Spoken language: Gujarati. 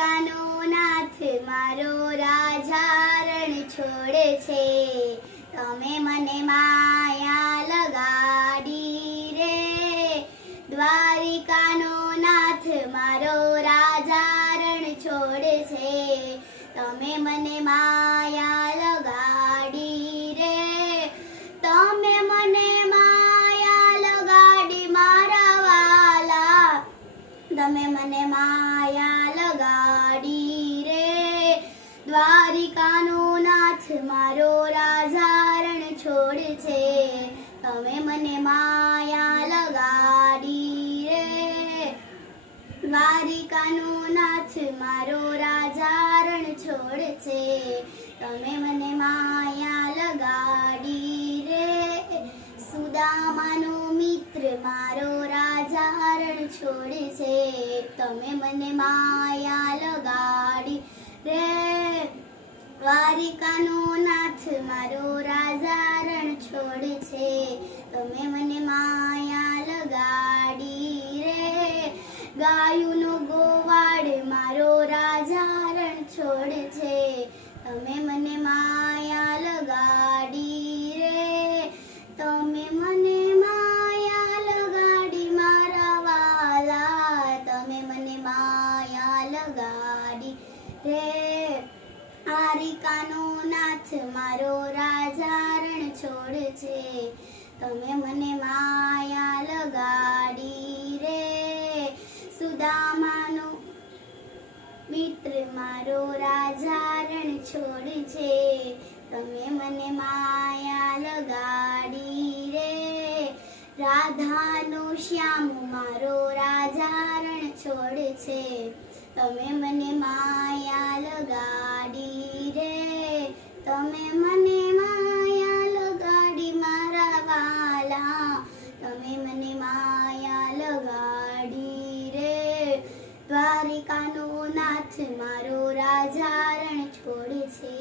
દ્વારિકાનો નાથ મારો રાજા રણ છોડે છે. તમે મને માયા લગાડી રે. દ્વારિકાનો નાથ મારો રાજા રણ છોડે છે. તમે મને માયા લગાડી રે. તમે મને માયા લગાડી મારા વાલા. તમે મને માયા લગાડી રે. દ્વારિકાનો નાથ મારો રાજા રણ છોડે છે. તમે મને માયા લગાડી રે. દ્વારિકાનો નાથ મારો રાજા રણ છોડે છે. તમે મને માયા લગાડી રે. સુદામાનો મિત્ર મારો રાજા રણ છોડે છે. તમે મને માયા લગાડી રે. દ્વારિકાનો નાથ મારો રાજા રણ છોડે છે. તમે મને માયા લગાડી રે. ગાયુંનો ગોવાળ મારો રાજા રણ છોડે છે. તમે મને માયા લગાડી રે. તમે મને માયા લગાડી મારા વાલા. તમે મને માયા લગાડી રે. દ્વારિકાનો નાથ મારો રાજા રણ છોડે છે. તમે મને માયા લગાડી રે. સુદામાનો મિત્ર મારો રાજા રણ છોડે છે. તમે મને માયા લગાડી રે. રાધાનો શ્યામ મારો રાજા રણ છોડે છે. તમે મને માયા લગાડી રે. તમે મને માયા લગાડી મારા વાલા. તમે મને માયા લગાડી રે. દ્વારિકાનો નાથ મારો રાજા રણ છોડે છે.